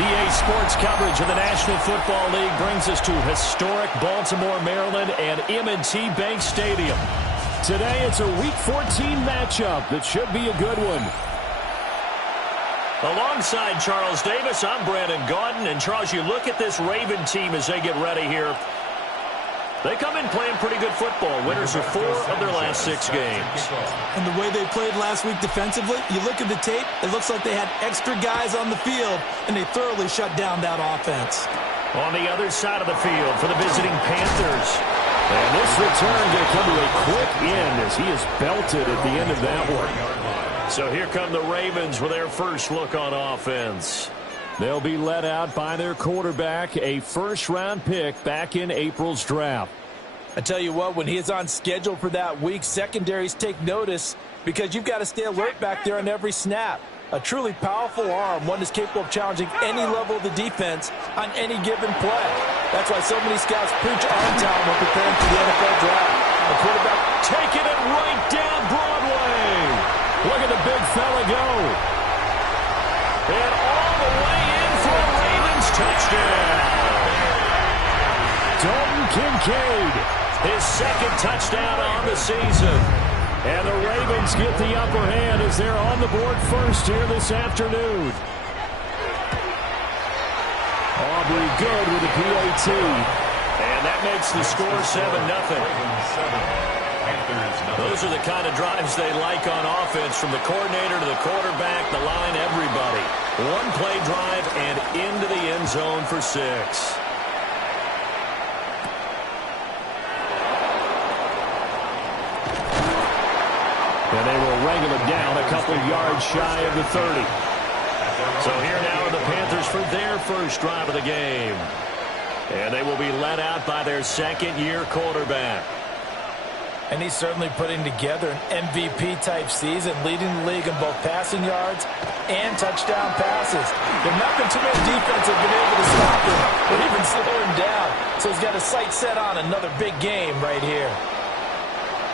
EA Sports coverage of the National Football League brings us to historic Baltimore, Maryland, and M&T Bank Stadium. Today, it's a Week 14 matchup that should be a good one. Alongside Charles Davis, I'm Brandon Gaudin. And, Charles, you look at this Raven team as they get ready here. They come in playing pretty good football. Winners of 4 of their last 6 games. And the way they played last week defensively, you look at the tape, it looks like they had extra guys on the field, and they thoroughly shut down that offense. On the other side of the field for the visiting Panthers. And this return going to come to a quick end as he is belted at the end of that one. So here come the Ravens with their first look on offense. They'll be led out by their quarterback, a first-round pick back in April's draft. I tell you what, when he is on schedule for that week, secondaries take notice because you've got to stay alert back there on every snap. A truly powerful arm, one that's capable of challenging any level of the defense on any given play. That's why so many scouts preach arm talent when preparing for the NFL draft. A quarterback taking it right down Broadway. Look at the big fella go. And all the way in for a Ravens touchdown. Dalton Kincaid, his second touchdown on the season. And the Ravens get the upper hand as they're on the board first here this afternoon. Aubrey good with the PAT. And that makes the score 7-0. Those are the kind of drives they like on offense, from the coordinator to the quarterback, the line, everybody. One play drive and into the end zone for 6. And they will wrangle it down a couple yards shy of the 30. So here now are the Panthers for their first drive of the game. And they will be led out by their second-year quarterback. And he's certainly putting together an MVP-type season, leading the league in both passing yards and touchdown passes. There's not been too many defenses have been able to stop him or even slow him down. So he's got his sights set on another big game right here.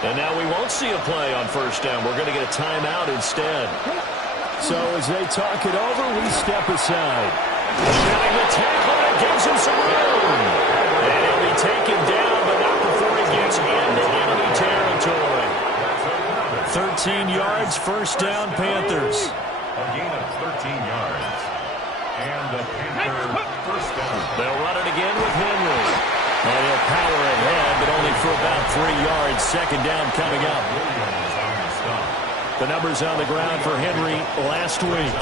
And now we won't see a play on first down. We're going to get a timeout instead. So as they talk it over, we step aside. Shedding the tackle, it gives him some room. And he'll be taken down, but not before he gets into enemy territory. 13 yards, first down, Panthers. A gain of 13 yards. And the Panthers first down. They'll run it again with Henry. And he'll power ahead, but only for about 3 yards. Second down coming up. The numbers on the ground for Henry last week,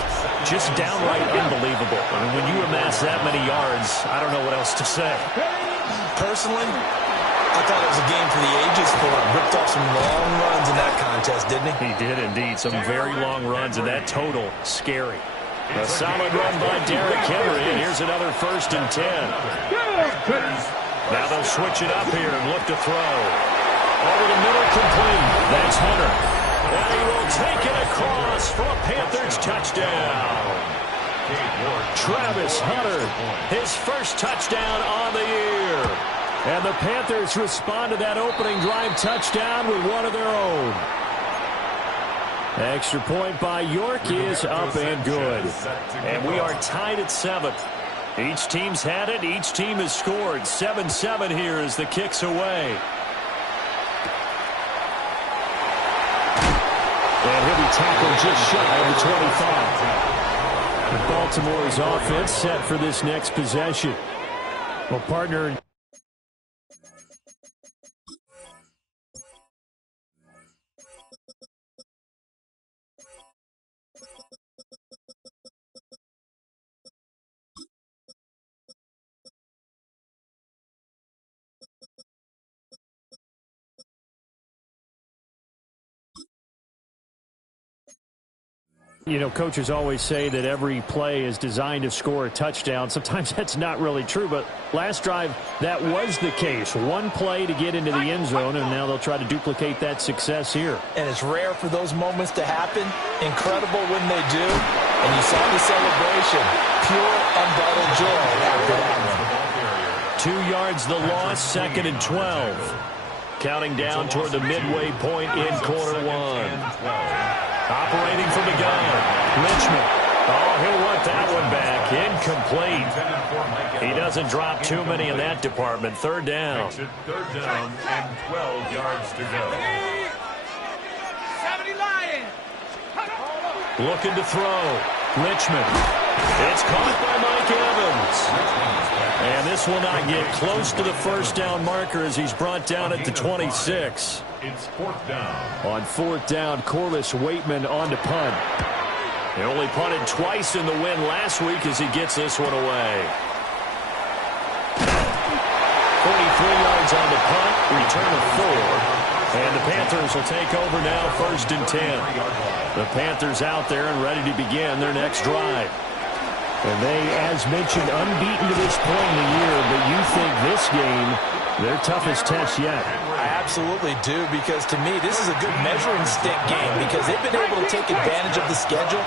just downright unbelievable. I mean, when you amass that many yards, I don't know what else to say. Personally, I thought it was a game for the ages for him. Ripped off some long runs in that contest, didn't he? He did indeed. Some very long runs, and that total, scary. A solid run by Derrick Henry, and here's another 1st and 10. Now they'll switch it up here and look to throw. Over the middle, complete. That's Hunter. And he will take it across for a Panthers touchdown. Travis Hunter, his first touchdown on the year. And the Panthers respond to that opening drive touchdown with one of their own. Extra point by York is up and good. And we are tied at 7. Each team's had it. Each team has scored. 7-7 here as the kick's away. And he'll be tackled just shy of the 25. Baltimore's offense set for this next possession. Well, partner... You know, coaches always say that every play is designed to score a touchdown. Sometimes that's not really true, but last drive, that was the case. One play to get into the end zone, and now they'll try to duplicate that success here. And it's rare for those moments to happen. Incredible when they do. And you saw the celebration. Pure, unbridled joy after that one. 2 yards the loss, 2nd and 12. Counting down toward the midway point in quarter one. Operating from the gun, Richmond. Oh, he'll want that one back. Incomplete. He doesn't drop too many in that department. Third down. Makes it third down and 12 yards to go. Looking to throw. Richmond. It's caught by Mike Evans. And this will not get close to the first down marker as he's brought down at the 26. It's fourth down. On fourth down, Corliss Waitman on to punt. He only punted twice in the win last week as he gets this one away. 43 yards on the punt, return of 4. And the Panthers will take over now, first and 10. The Panthers out there and ready to begin their next drive. And they, as mentioned, unbeaten to this point in the year, but you think this game, their toughest test yet. I absolutely do, because to me, this is a good measuring stick game because they've been able to take advantage of the schedule.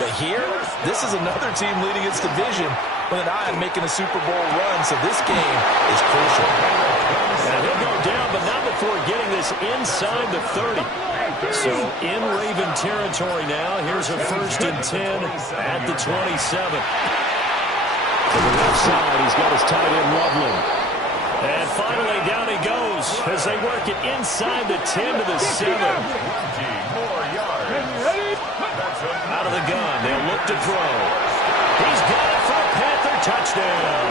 But here, this is another team leading its division with an eye on making a Super Bowl run, so this game is crucial. And he'll go down, but not before getting this inside the 30. So in Raven territory now. Here's a first and 10 at the 27. To the left side, he's got his tight end Loveland. And finally, down he goes as they work it inside the 10 to the 7. Out of the gun, they'll look to throw. He's got it for a Panther touchdown.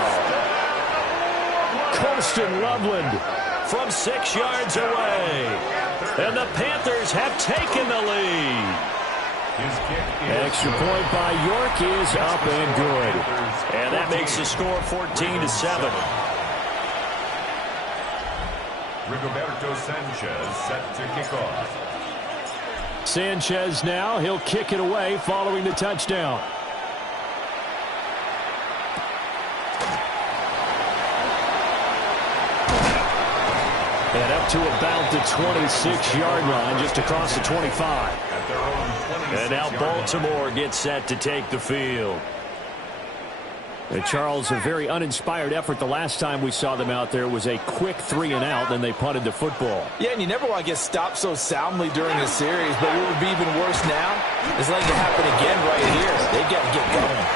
Colston Loveland from 6 yards away. And the Panthers have taken the lead. Extra point by York is up and good. And that makes the score 14-7. Rigoberto Sanchez set to kick off. Sanchez now, he'll kick it away following the touchdown. And up to about the 26-yard line, just across the 25. And now Baltimore gets set to take the field. And Charles, a very uninspired effort the last time we saw them out there was a quick 3-and-out, then they punted the football. Yeah, and you never want to get stopped so soundly during the series, but what would be even worse now is letting it happen again right here. They got to get going.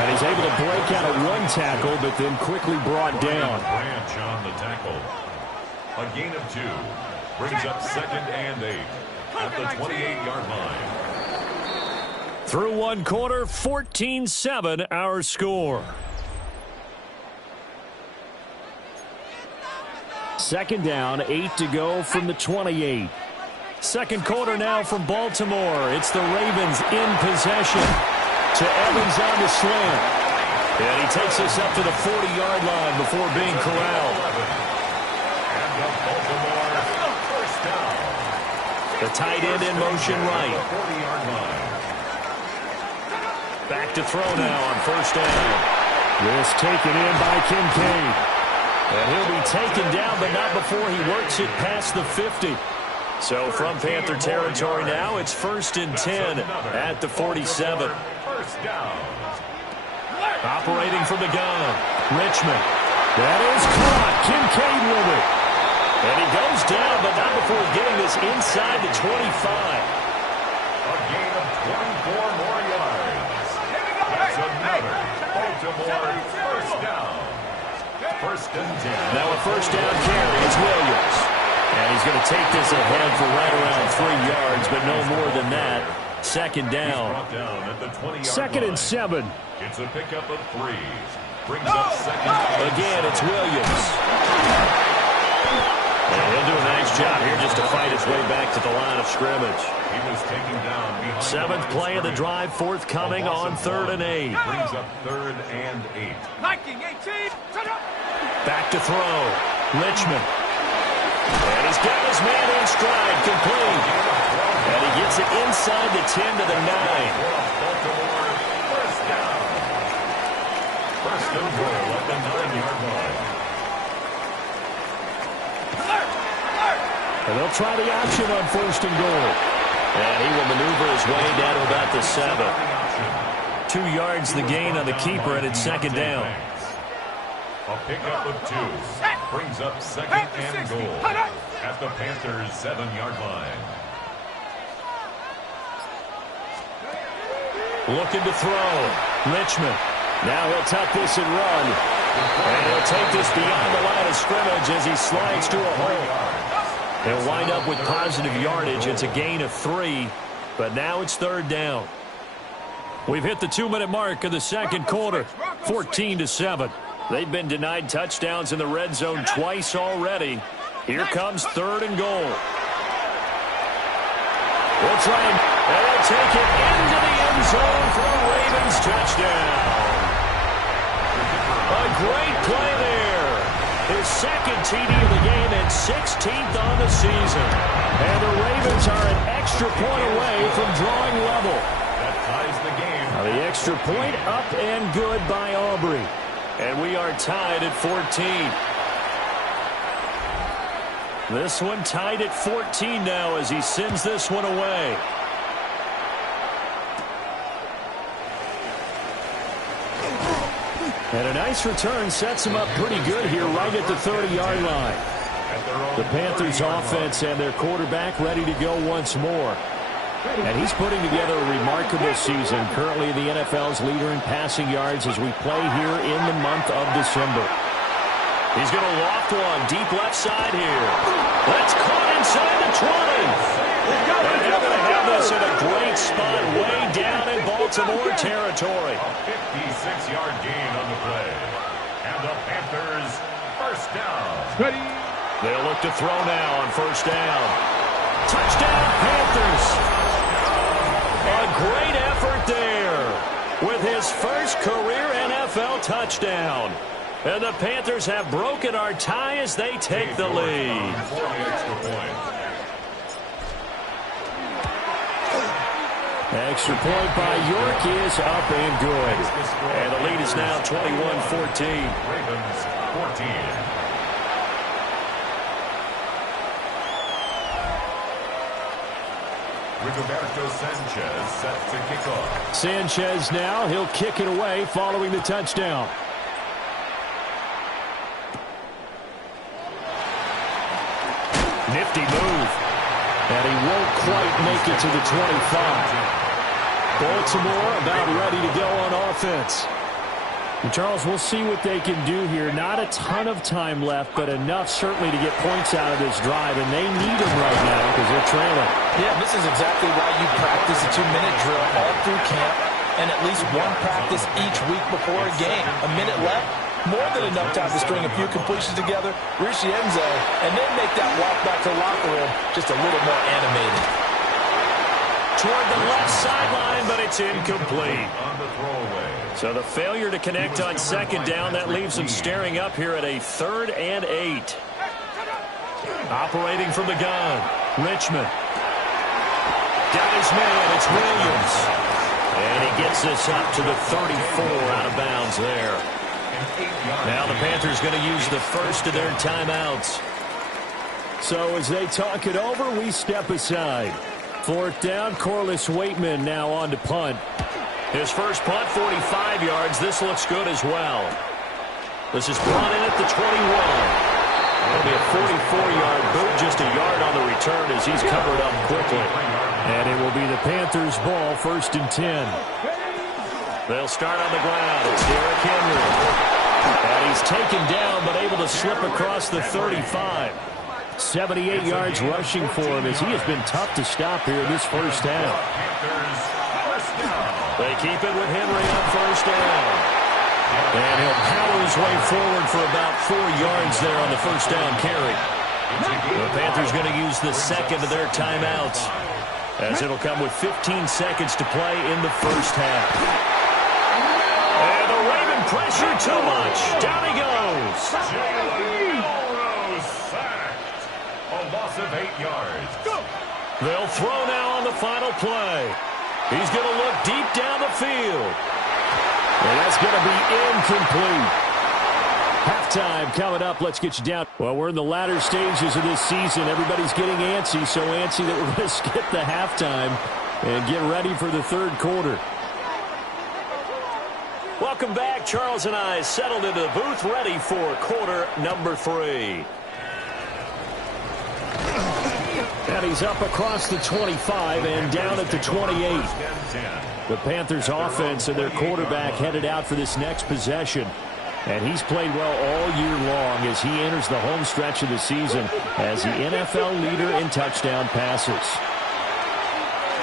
And he's able to break out of one tackle, but then quickly brought down. Branch on the tackle. A gain of 2 brings up second and 8 at the 28-yard line. Through one quarter, 14-7 our score. Second down, 8 to go from the 28. Second quarter now from Baltimore. It's the Ravens in possession. To Evans on the slant. And he takes us up to the 40-yard line before being corralled. The tight end in motion right. Back to throw now on first down. This taken in by Kincaid. And he'll be taken down, but not before he works it past the 50. So from Panther territory now, it's first and 10 at the 47. Operating from the gun, Richmond. That is caught. Kincaid with it. And he goes down, but not before getting this inside the 25. A gain of 24 more yards. That's another Baltimore first down. First and 10. Now a first down carry. It's Williams. And he's going to take this ahead for right around 3 yards, but no more than that. Second down. Down at the 20-yard second line. and 7. It's a pickup of 3. Brings up second. Again, it's Williams. And he'll do a nice job here just to fight his way back to the line of scrimmage. He was taken down behind 7th play of the drive, forthcoming on 3rd and 8. Brings up 3rd and 8. Back to throw. Richmond. And he's got his man in stride, complete. And he gets it inside the 10 to the 9. Baltimore first down. First and goal at the 9-yard line. And they'll try the option on first and goal. And he will maneuver his way down to about the 7. 2 yards the gain on the keeper, and it's second down. A pickup of 2 brings up second and goal at the Panthers' 7-yard line. Looking to throw. Richmond. Now he'll tuck this and run. And he'll take this beyond the line of scrimmage as he slides to a hole. He'll wind up with positive yardage. It's a gain of 3, but now it's 3rd down. We've hit the 2-minute mark of the second quarter, 14-7. They've been denied touchdowns in the red zone twice already. Here comes 3rd and goal. We'll try and they'll take it into the end zone for a Ravens touchdown. A great play there. His second TD of the game and 16th on the season. And the Ravens are an extra point away from drawing level. That ties the game. Now the extra point up and good by Aubrey. And we are tied at 14. This one tied at 14 now as he sends this one away. And a nice return sets him up pretty good here right at the 30-yard line. The Panthers offense and their quarterback ready to go once more. And he's putting together a remarkable season, currently the NFL's leader in passing yards as we play here in the month of December. He's going to loft one deep left side here. That's caught inside the 20. And they're going to have this in a great spot way down in Baltimore territory. A 56-yard gain on the play. And the Panthers first down. Ready. They'll look to throw now on first down. Touchdown Panthers. A great effort there with his first career NFL touchdown. And the Panthers have broken our tie as they take the lead. Extra point by York is up and good. And the lead is now 21-14. Ravens 14. Rigoberto Sanchez set to kick off. Sanchez now, he'll kick it away following the touchdown. Nifty move. And he won't quite make it to the 25. Baltimore about ready to go on offense. And Charles, we'll see what they can do here. Not a ton of time left, but enough certainly to get points out of this drive. And they need them right now because they're trailing. Yeah, this is exactly why you practice a 2-minute drill all through camp and at least one practice each week before a game. A minute left, more than enough time to string a few completions together, reach the end zone, and then make that walk back to the locker room just a little more animated. Toward the left sideline, but it's incomplete. So the failure to connect on second down, that leaves them staring up here at a 3rd and 8. Operating from the gun, Richmond. Got his man, it's Williams. And he gets this up to the 34 out of bounds there. Now the Panthers going to use the first of their timeouts. So as they talk it over, we step aside. 4th down, Corliss Waitman now on to punt. His first punt, 45 yards. This looks good as well. This is punted at the 21. It'll be a 44-yard boot, just a yard on the return as he's covered up quickly. And it will be the Panthers' ball, 1st and 10. They'll start on the ground. It's Derrick Henry. And he's taken down, but able to slip across the 35. 78 yards rushing for him as he has been tough to stop here this first half. They keep it with Henry on first down. And he'll power his way forward for about 4 yards there on the first down carry. The Panthers going to use the second of their timeouts as it'll come with 15 seconds to play in the first half. And the Raven pressure too much. Down he goes. A loss of 8 yards. They'll throw now on the final play. He's going to look deep down the field. And that's going to be incomplete. Halftime coming up. Let's get you down. Well, we're in the latter stages of this season. Everybody's getting antsy, so antsy that we're going to skip the halftime and get ready for the third quarter. Welcome back. Charles and I settled into the booth ready for quarter number 3. And he's up across the 25 and down at the 28. The Panthers offense and their quarterback headed out for this next possession. And he's played well all year long as he enters the home stretch of the season as the NFL leader in touchdown passes.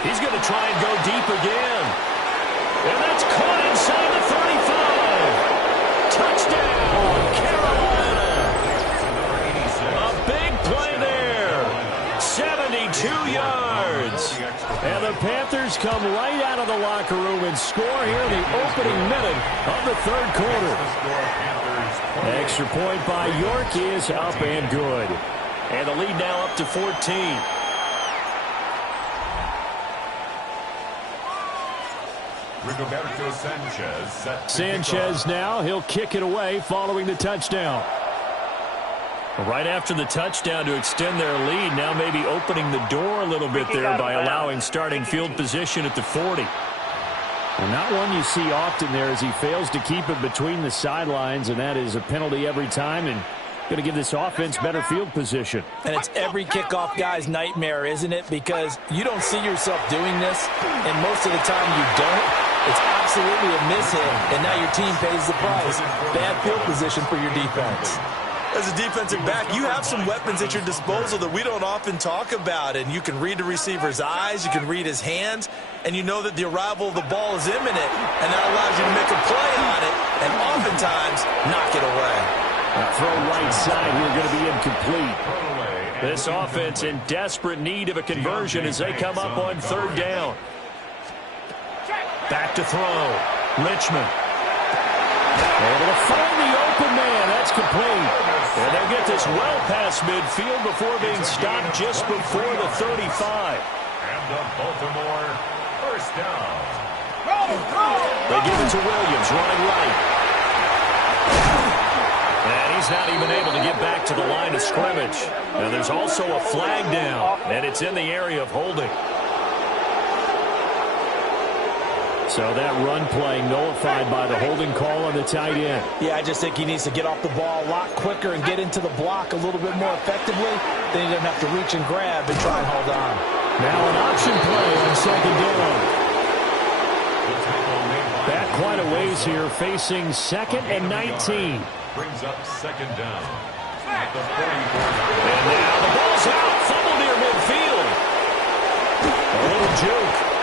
He's going to try and go deep again. And that's caught inside the 35. Touchdown, Carolina. A big play there. 72 yards. And the Panthers come right out of the locker room and score here in the opening minute of the third quarter. Extra point by York is up and good. And the lead now up to 14. Rigoberto Sanchez set to Sanchez now, he'll kick it away following the touchdown. Right after the touchdown to extend their lead, now maybe opening the door a little bit there by allowing starting field position at the 40. And not one you see often there as he fails to keep it between the sidelines, and that is a penalty every time and going to give this offense better field position. And it's every kickoff guy's nightmare, isn't it? Because you don't see yourself doing this, and most of the time you don't. It's absolutely a mishit, and now your team pays the price. Bad field position for your defense. As a defensive back, you have some weapons at your disposal that we don't often talk about, and you can read the receiver's eyes, you can read his hands, and you know that the arrival of the ball is imminent, and that allows you to make a play on it, and oftentimes knock it away. Throw right side here going to be incomplete. This offense in desperate need of a conversion as they come up on third down. Back to throw. Richmond. Able to find the open man. That's complete. And they'll get this well past midfield before being stopped just before the 35. And the Baltimore first down. They give it to Williams running right. And he's not even able to get back to the line of scrimmage. And there's also a flag down, and it's in the area of holding. So that run play nullified by the holding call on the tight end. Yeah, I just think he needs to get off the ball a lot quicker and get into the block a little bit more effectively. Then he doesn't have to reach and grab and try and hold on. Now an option play on second down. Back quite a ways here, facing second and 19. Brings up second down. At the 44. And now the ball's out. Fumble near midfield. A little juke.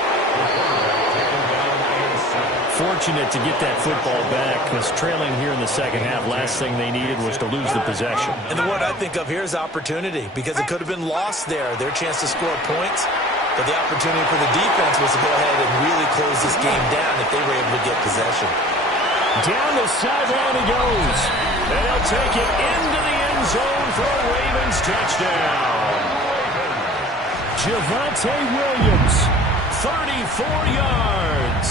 Fortunate to get that football back, because trailing here in the second half, last thing they needed was to lose the possession. And the word I think of here is opportunity, because it could have been lost there, their chance to score points. But the opportunity for the defense was to go ahead and really close this game down if they were able to get possession. Down the sideline he goes. And he'll take it into the end zone for a Ravens touchdown. Javonte Williams, 34 yards.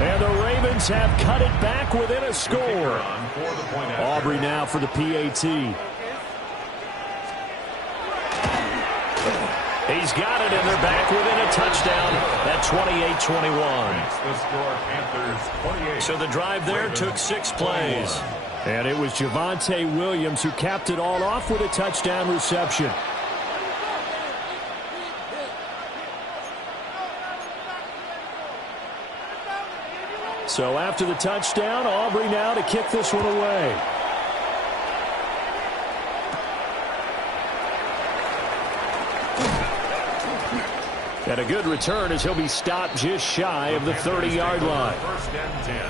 And the Ravens have cut it back within a score. Aubrey now for the PAT. He's got it, and they're back within a touchdown at 28-21. So the drive there took 6 plays. And it was Javonte Williams who capped it all off with a touchdown reception. So after the touchdown, Aubrey now to kick this one away. And a good return as he'll be stopped just shy of the 30-yard line.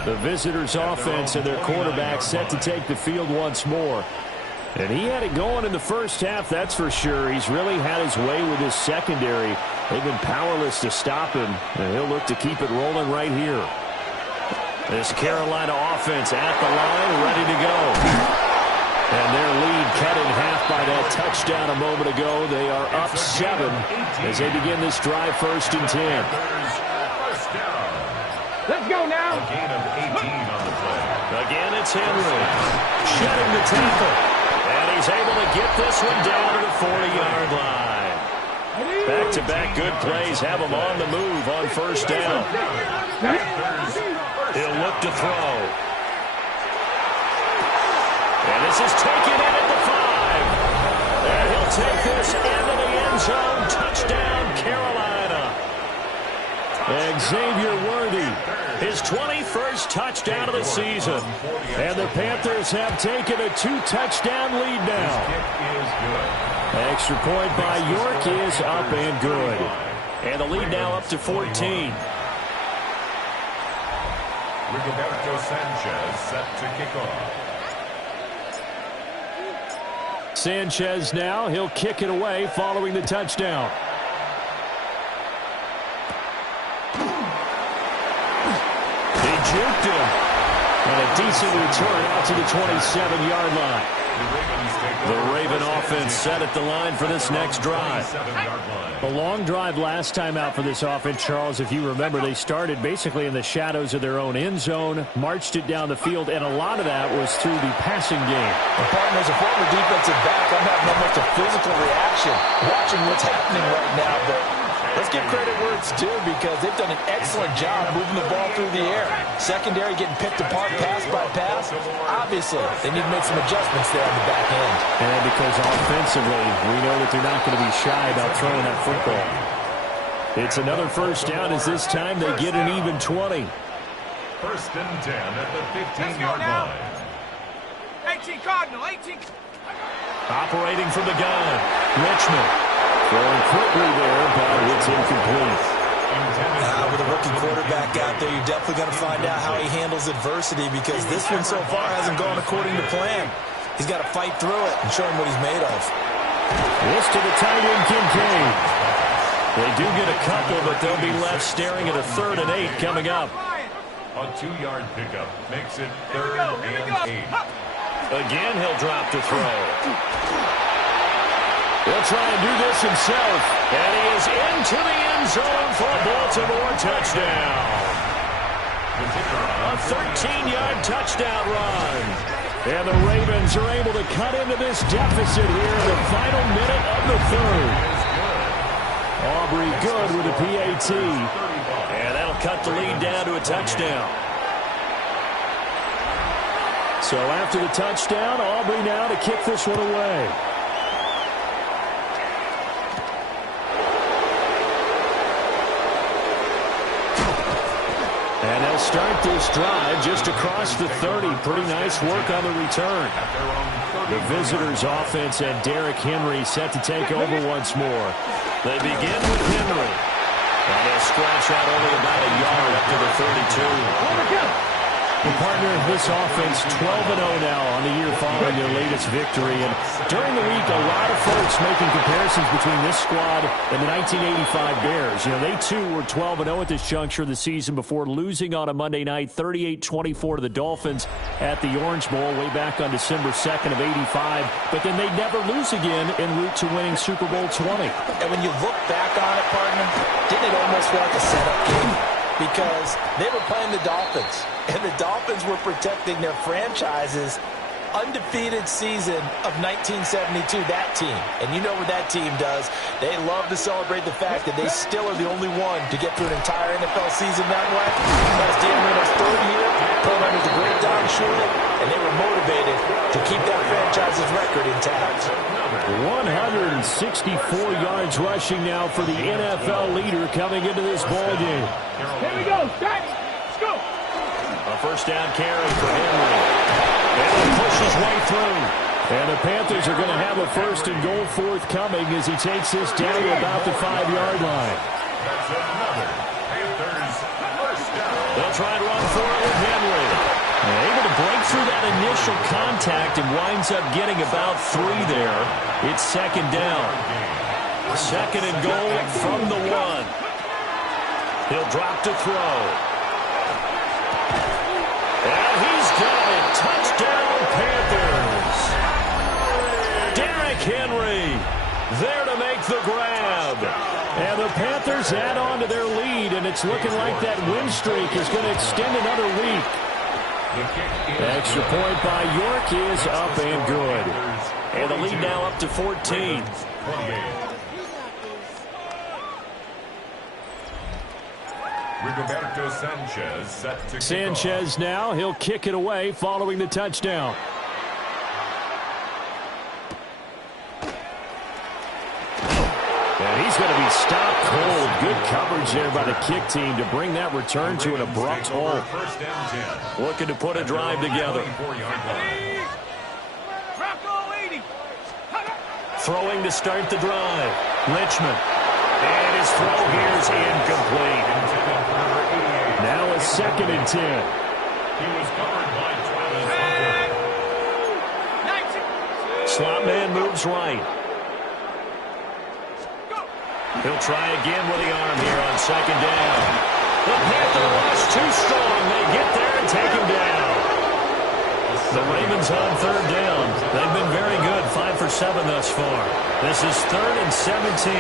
The visitors' offense and their quarterback set to take the field once more. And he had it going in the first half, that's for sure. He's really had his way with his secondary. They've been powerless to stop him, and he'll look to keep it rolling right here. This Carolina offense at the line, ready to go. And their lead cut in half by that touchdown a moment ago. They are up 7 as they begin this drive, 1st and 10. Let's go now. A gain of 18 on the play. Again, it's Henry. Shedding the tackle. And he's able to get this one down to the 40-yard line. Back-to-back good plays have him on the move on 1st down. He'll look to throw. And this is taken in at the 5. And he'll take this into the end zone. Touchdown. Xavier Worthy, his 21st touchdown of the season. And the Panthers have taken a 2-touchdown lead now. Extra point by York is up and good. And the lead now up to 14. Rigoberto Sanchez set to kick off. Sanchez now, he'll kick it away following the touchdown. He juked him. And a decent return out to the 27-yard line. The Raven offense set at the line for this next drive. A long drive last time out for this offense, Charles. If you remember, they started basically in the shadows of their own end zone, marched it down the field, and a lot of that was through the passing game. Partner, as a former defensive back, I'm having almost a physical reaction watching what's happening right now. But let's give credit where it's due because they've done an excellent job moving the ball through the air. Secondary getting picked apart pass by pass. Obviously, they need to make some adjustments there on the back end. And because offensively, we know that they're not going to be shy about throwing that football. It's another first down as this time they get an even 20. First and 10 at the 15-yard line. 18 Cardinal, 18. Operating from the gun, Richmond. Throwing quickly there, but it's incomplete. With a rookie quarterback out there, you're definitely going to find out how he handles adversity because this one so far hasn't gone according to plan. He's got to fight through it and show him what he's made of. This to the tight end, Kincaid. They do get a couple, but they'll be left staring at a 3rd and 8 coming up. A 2-yard pickup makes it 3rd and 8. Again, he'll drop to throw. He'll try and do this himself. And he is into the end zone for a Baltimore touchdown. A 13-yard touchdown run. And the Ravens are able to cut into this deficit here in the final minute of the 3rd. Aubrey good with a PAT. And that'll cut the lead down to a touchdown. So after the touchdown, Aubrey now to kick this one away. And they'll start this drive just across the 30. Pretty nice work on the return. The visitors' offense and Derrick Henry set to take over once more. They begin with Henry. And they'll stretch out only about a yard up to the 32. The partner of this offense, 12-0 now on the year following their latest victory. And during the week, a lot of folks making comparisons between this squad and the 1985 Bears. You know, they too were 12-0 at this juncture of the season before losing on a Monday night, 38-24 to the Dolphins at the Orange Bowl way back on December 2nd of 85. But then they'd never lose again en route to winning Super Bowl 20. And when you look back on it, partner, didn't it almost feel like a setup game? Because they were playing the Dolphins, and the Dolphins were protecting their franchise's undefeated season of 1972, that team. And you know what that team does. They love to celebrate the fact that they still are the only one to get through an entire NFL season that way. That's Dan Marino's 3rd year, playing under the great Don Shula, and they were motivated to keep that franchise's record intact. 164 yards rushing now for the NFL leader coming into this ball game. Here we go, start. Let's go. A first down carry for Henry. And he pushes way through. And the Panthers are going to have a 1st and goal forthcoming as he takes this down to about the 5-yard line. That's another Panthers first down. They'll try and run for it with Henry. Able to break through that initial contact and winds up getting about 3 there. It's 2nd down. 2nd and goal from the 1. He'll drop to throw. And he's got it. Touchdown, Panthers. Derrick Henry there to make the grab. And the Panthers add on to their lead, and it's looking like that win streak is going to extend another week. Extra point by York is up and good. And the lead now up to 14. Rigoberto Sanchez set to kick Sanchez off. now, he'll kick it away following the touchdown. And he's going to be stopped cold. Good coverage there by the kick team to bring that return to an abrupt halt. Looking to put a drive together. Throwing to start the drive. Richmond. And his throw here is incomplete. Now a 2nd and 10. He was covered by Travis Hunter. Slot man moves right. He'll try again with the arm here on 2nd down. The Panther rush too strong. They get there and take him down. The Ravens on 3rd down. They've been very good, 5 for 7 thus far. This is 3rd and 17.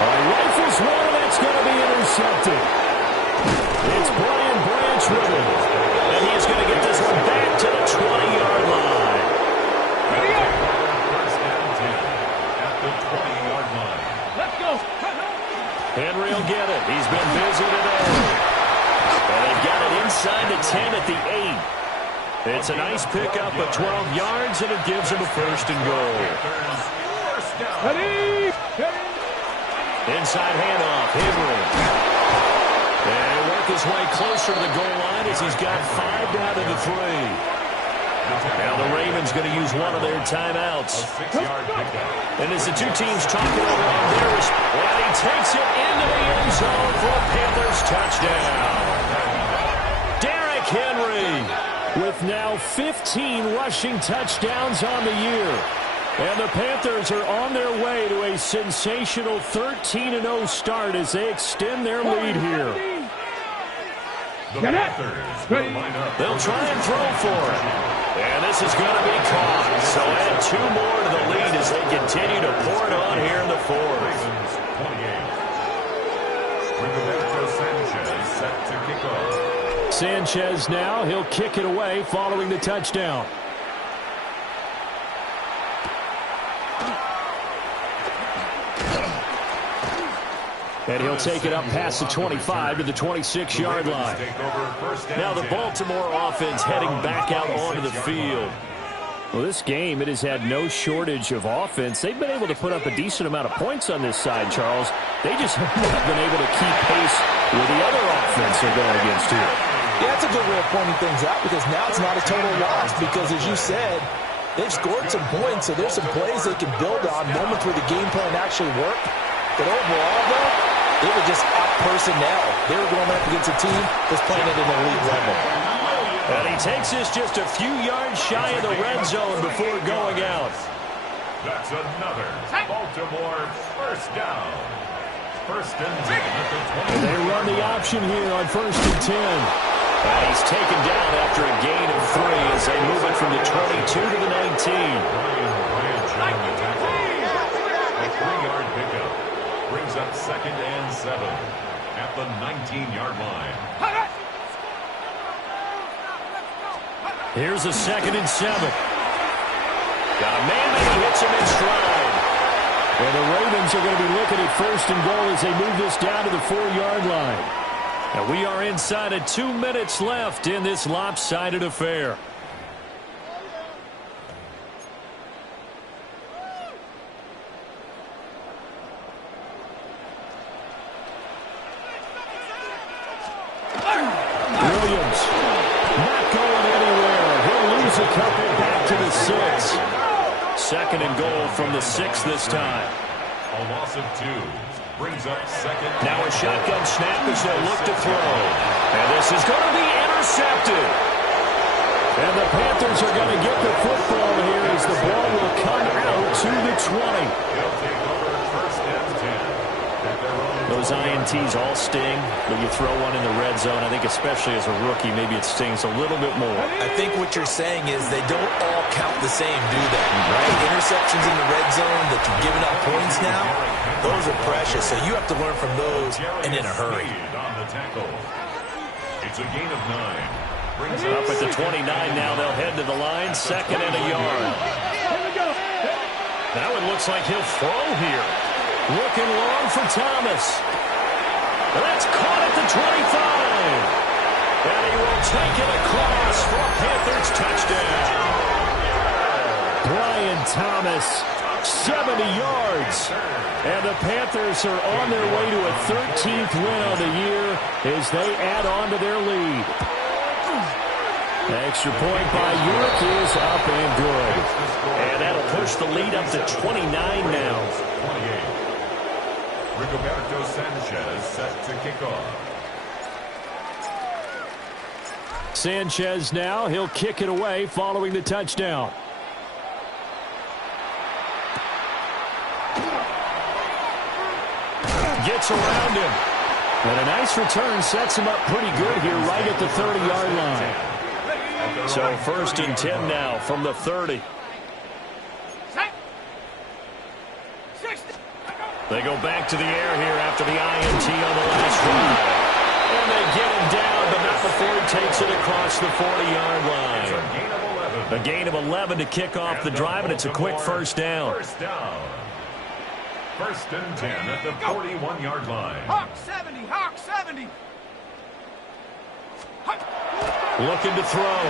Rifles one, and that's going to be intercepted. It's Brian Branch with him. And he's going to get this one back to the 20-yard line. First down 10 at the 20-yard line. Let's go. Henry will get it. He's been busy today. And they've got it inside the 10 at the 8. It's a nice pickup of 12 yards, and it gives him a 1st and goal. First down. Ready. Inside handoff, Henry. And he'll work his way closer to the goal line as he's got 5 down to the 3. Now the Ravens going to use one of their timeouts. 6-yard pickup. And as the two teams talking over on theirs, and he takes it into the end zone for a Panthers touchdown. Derrick Henry with now 15 rushing touchdowns on the year. And the Panthers are on their way to a sensational 13-0 start as they extend their lead here. The Panthers will line up. They'll try and throw for it. And this is going to be caught. So add 2 more to the lead as they continue to pour it on here in the 4th. Ravens 28. Rigoberto Sanchez set to kick off. Sanchez now, he'll kick it away following the touchdown. And he'll take it up past the 25 to the 26-yard line. Now the Baltimore offense heading back out onto the field. Well, this game, it has had no shortage of offense. They've been able to put up a decent amount of points on this side, Charles. They just have not been able to keep pace with the other offense they're going against here. Yeah, that's a good way of pointing things out because now it's not a total loss because, as you said, they've scored some points, so there's some plays they can build on, moments where the game plan actually worked. But overall, though, they were just out personnel. They were going up against a team that's playing at an elite level. And he takes this just a few yards shy of the red zone before going out. That's another Baltimore first down. 1st and 10 at the 20. They run the option here on 1st and 10. And he's taken down after a gain of 3 as they move it from the 22 to the 19. Brian Branch on the tackle. A 3-yard pickup brings up 2nd and 7 at the 19-yard line. Here's a 2nd and 7. Got a man that he hits him in stride. And the Ravens are going to be looking at 1st and goal as they move this down to the 4-yard line. And we are inside of 2 minutes left in this lopsided affair. Williams not going anywhere. He'll lose a couple back to the 6. 2nd and goal from the 6 this time. A loss of 2 brings up 2nd. Now a shotgun snap as they'll look to throw. And this is going to be intercepted. And the Panthers are going to get the football here as the ball will come out to the 20. They'll take over 1st and 10 at their own. Those INTs all sting, but you throw one in the red zone. I think especially as a rookie, maybe it stings a little bit more. I think what you're saying is they don't all count the same, do they? Right? Interceptions in the red zone that you're giving up points now, those are precious. So you have to learn from those and in a hurry. On the tackle. It's a gain of 9. Brings Up at the 29 now, they'll head to the line, 2nd and a yard. Now it looks like he'll throw here. Looking long for Thomas. That's caught at the 25. And he will take it across for a Panthers touchdown. Brian Thomas 70 yards. And the Panthers are on their way to a 13th win on the year as they add on to their lead. Extra point by York is up and good. And that'll push the lead up to 29 now. 28. Rigoberto Sanchez set to kick off. Sanchez now, he'll kick it away following the touchdown. Gets around him. And a nice return sets him up pretty good here right at the 30-yard line. So 1st and 10 now from the 30. They go back to the air here after the INT on the last drive. And they get him down, but not before he takes it across the 40-yard line. A gain of 11 to kick off the drive, and it's a quick first down. First down. 1st and 10 at the 41-yard line. Hawk 70, Hawk 70. Looking to throw.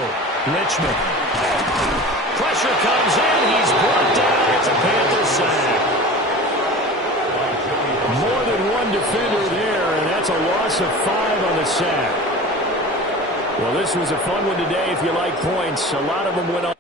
Richmond. Pressure comes in. He's brought down. It's a Panther sack. More than one defender there, and that's a loss of 5 on the sack. Well, this was a fun one today if you like points. A lot of them went on.